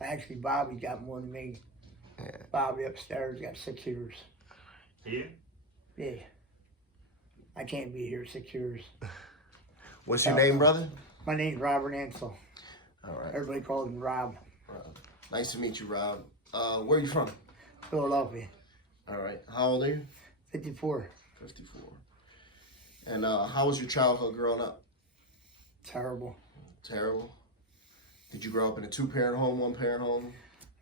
Actually, Bobby got more than me. Yeah. Bobby upstairs got 6 years. Yeah? Yeah. I can't be here 6 years. What's your name, brother? My name's Robert Ansel. All right. Everybody calls me Rob. Rob. Nice to meet you, Rob. Where are you from? Philadelphia. All right. How old are you? 54. 54. And how was your childhood growing up? Terrible. Terrible. Did you grow up in a 2-parent home, 1-parent home?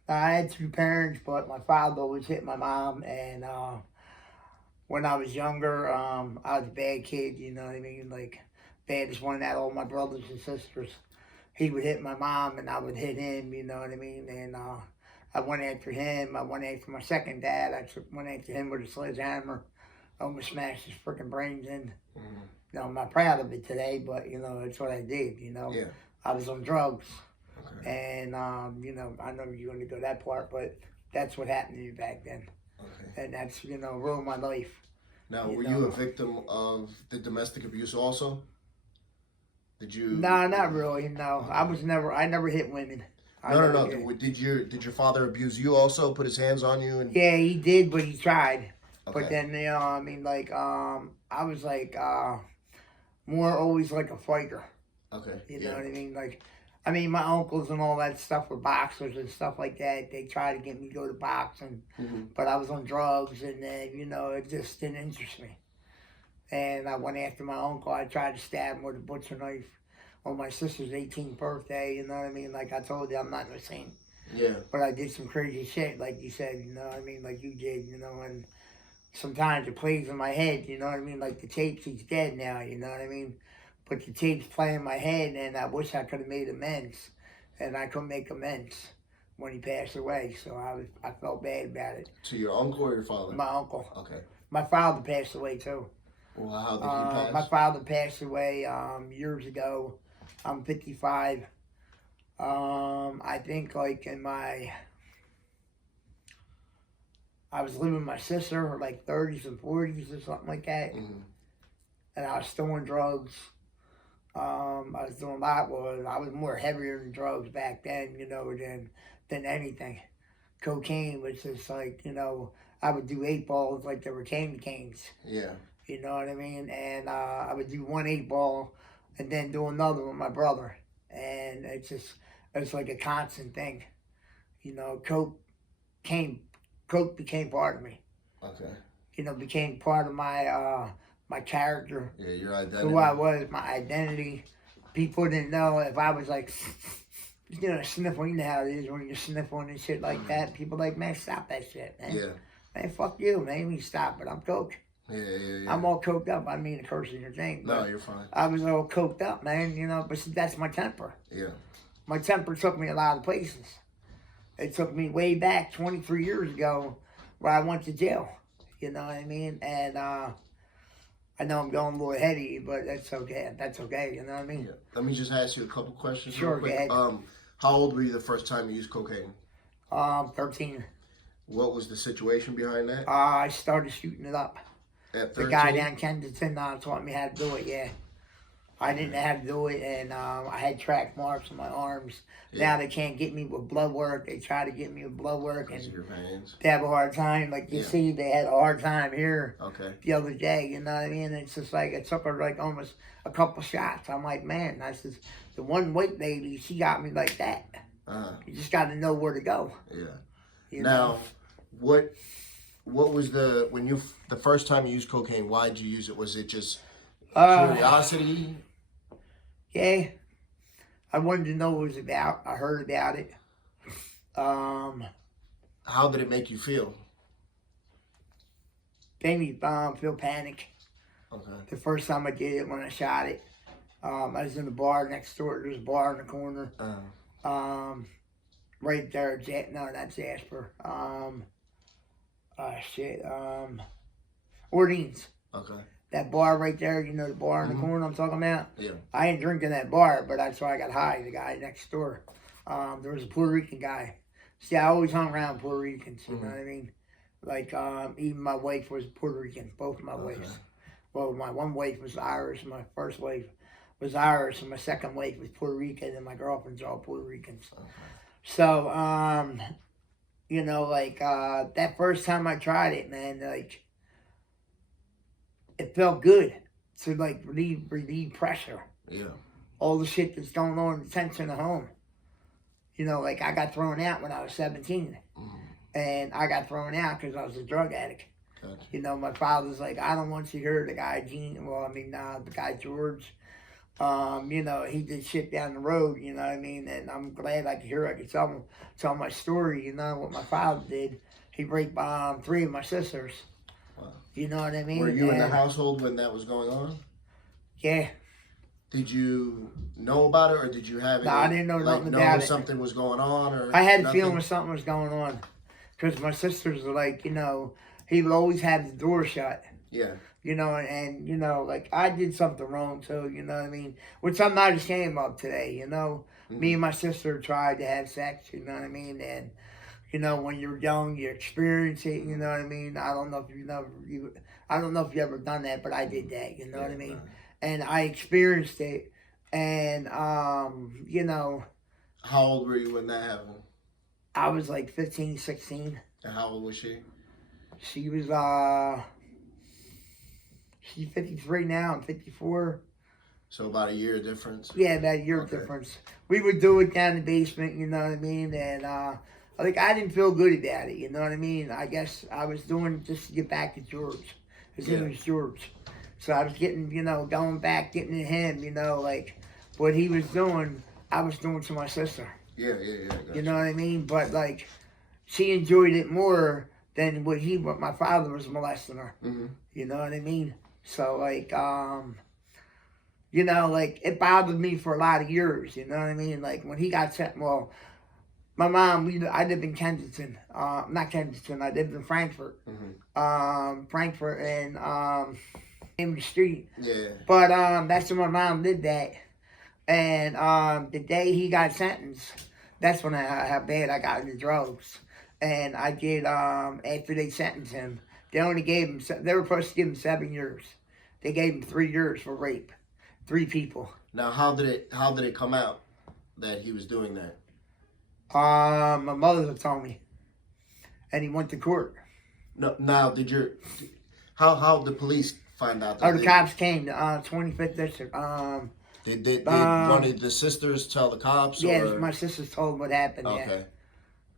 I had 2 parents, but my father always hit my mom. And when I was younger, I was a bad kid, you know what I mean? Like, baddest one out of all my brothers and sisters. He would hit my mom, and I would hit him, you know what I mean? And I went after him. I went after my second dad. Went after him with a sledgehammer. Almost smashed his freaking brains in. Mm-hmm. You know, I'm not proud of it today, but, you know, it's what I did, you know? Yeah. I was on drugs. Okay. And, you know, I know you're going to go that part, but that's what happened to me back then. Okay. And that's, you know, ruined my life. Now, were you a victim of the domestic abuse also? Did you? No, not really, no. I never hit women. No. Did your father abuse you also? Put his hands on you? And... Yeah, he did, but he tried. Okay. But then, you know, I mean, like, I was like, more always like a fighter. Okay. You know what I mean? Like, I mean, my uncles and all that stuff were boxers and stuff like that. They tried to get me to go to boxing, but I was on drugs, and then, you know, it just didn't interest me. And I went after my uncle. I tried to stab him with a butcher knife on my sister's 18th birthday, you know what I mean? Like I told you, I'm not the same. Yeah. But I did some crazy shit, like you said, you know what I mean? Like you did, you know, and sometimes it plays in my head, you know what I mean? Like the tapes, he's dead now, you know what I mean? But the tapes play in my head, and I wish I could have made amends. And I couldn't make amends when he passed away, so I felt bad about it. To your uncle or your father? My uncle. Okay. My father passed away, too. Well, how did he pass? My father passed away years ago. I'm 55. I think like I was living with my sister, like 30s and 40s or something like that. Mm-hmm. And I was storing drugs. I was doing a lot. I was more heavier than drugs back then, you know, than anything. Cocaine was just like, you know, I would do 8 balls like they were candy canes. Yeah. You know what I mean? And I would do 1 8-ball and then do another with my brother. And it's like a constant thing. You know, Coke became part of me. Okay. You know, became part of my my character. Yeah, your identity. Who I was, my identity. People didn't know if I was like, you know, sniffling. You know how it is when you're sniffling and shit like that. People like, man, stop that shit, man. Yeah. Man, fuck you, man. You stop it. I'm Coke. Yeah. I'm all coked up. I mean, the curse in your thing. No, you're fine. I was all coked up, man, you know, but see, that's my temper. Yeah. My temper took me a lot of places. It took me way back 23 years ago where I went to jail. You know what I mean? And I know I'm going a little ahead of you, but that's okay. That's okay, you know what I mean? Yeah. Let me just ask you a couple questions. Sure, real quick. go ahead. How old were you the first time you used cocaine? 13. What was the situation behind that? I started shooting it up. At 13? The guy down Kensington taught me how to do it, yeah. I didn't know how to do it, and I had track marks on my arms. Yeah. Now they can't get me with blood work. They try to get me with blood work, and your veins. they have a hard time. Like you see, they had a hard time here the other day, you know what I mean? It's just like, it took her like almost a couple shots. I'm like, man, that's just, the one white lady, she got me like that. You just got to know where to go. Yeah. You now, know? what was the first time you used cocaine, why did you use it? Was it just curiosity? Yeah. I wanted to know what it was about. I heard about it. How did it make you feel? Made me feel panic. Okay. The first time I did it, when I shot it, I was in the bar next door. There's a bar in the corner. Right there. No, that's Jasper. Orleans. Okay. That bar right there, you know the bar in the corner I'm talking about? Yeah. I ain't drinking that bar, but that's why I got high, the guy next door. There was a Puerto Rican guy. See, I always hung around Puerto Ricans, you know what I mean? Like, even my wife was Puerto Rican, both of my wives. Well, my one wife was Irish, my first wife was Irish, and my second wife was Puerto Rican, and my girlfriend's all Puerto Ricans. So, you know, like, that first time I tried it, man, like, it felt good to, like, relieve pressure. Yeah. All the shit that's going on, the tension at home. You know, like, I got thrown out when I was 17. And I got thrown out because I was a drug addict. Gotcha. You know, my father's like, I don't want you here. The guy, the guy George, you know, he did shit down the road, you know what I mean? And I'm glad I could tell my story, you know, what my father did. He raped 3 of my sisters. Wow. You know what I mean? Were you in the household when that was going on? Yeah. Did you know about it, or did you have it? No, I didn't know nothing about it. Something was going on, or I had a feeling something was going on. Because my sisters were like, you know, he would always have the door shut. Yeah. You know, and, you know, like, I did something wrong, too, you know what I mean? Which I'm not ashamed of today, you know? Me and my sister tried to have sex, you know what I mean? And, you know, when you're young, you experience it, you know what I mean? I don't know if you ever done that, but I did that, you know what I mean? And I experienced it, and, you know. How old were you when that happened? I was like 15, 16. And how old was she? She was, she's 53 now, I'm 54. So about a year difference? Yeah, about a year difference. We would do it down in the basement, you know what I mean? And, like, I didn't feel good about it, you know what I mean? I guess I was doing it just to get back to George. His name was George. So I was getting, you know, going back, getting at him, you know, like, what he was doing, I was doing to my sister. Yeah. You know what I mean? But, like, she enjoyed it more than what my father was molesting her. You know what I mean? So, like, you know, like, it bothered me for a lot of years, you know what I mean? Like, when he got sent, well, my mom, I lived in Kensington. Not Kensington, I lived in Frankfurt. Frankfurt and, in the street. Yeah. But, that's when my mom did that. And, the day he got sentenced, that's when how bad I got into drugs. And I did, after they sentenced him, they only gave him, they were supposed to give him 7 years. They gave him 3 years for rape. 3 people. Now, how did it come out that he was doing that? My mother told me. And he went to court. No, now, how did the police find out? The cops came to 25th District. Did one of the sisters tell the cops? Yeah, or? my sisters told what happened. Okay. Yeah.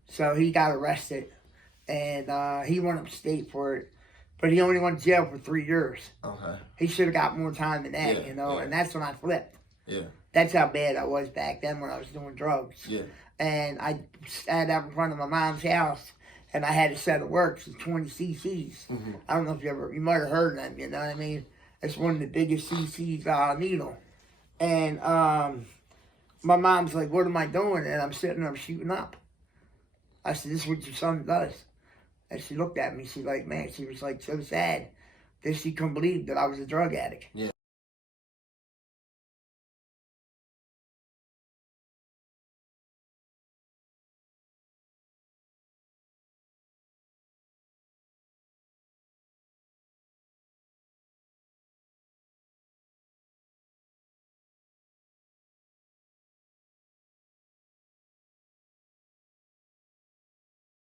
So he got arrested, and he went upstate for it, but he only went to jail for 3 years. Okay. He should have got more time than that, you know. And that's when I flipped. Yeah. That's how bad I was back then when I was doing drugs. Yeah. And I sat out in front of my mom's house, and I had a set of works with 20 cc's. I don't know if you might have heard of them, you know what I mean? It's one of the biggest cc's needle. And my mom's like, what am I doing? And I'm sitting there shooting up. I said, this is what your son does. And she looked at me, she was like so sad that she couldn't believe that I was a drug addict. Yeah.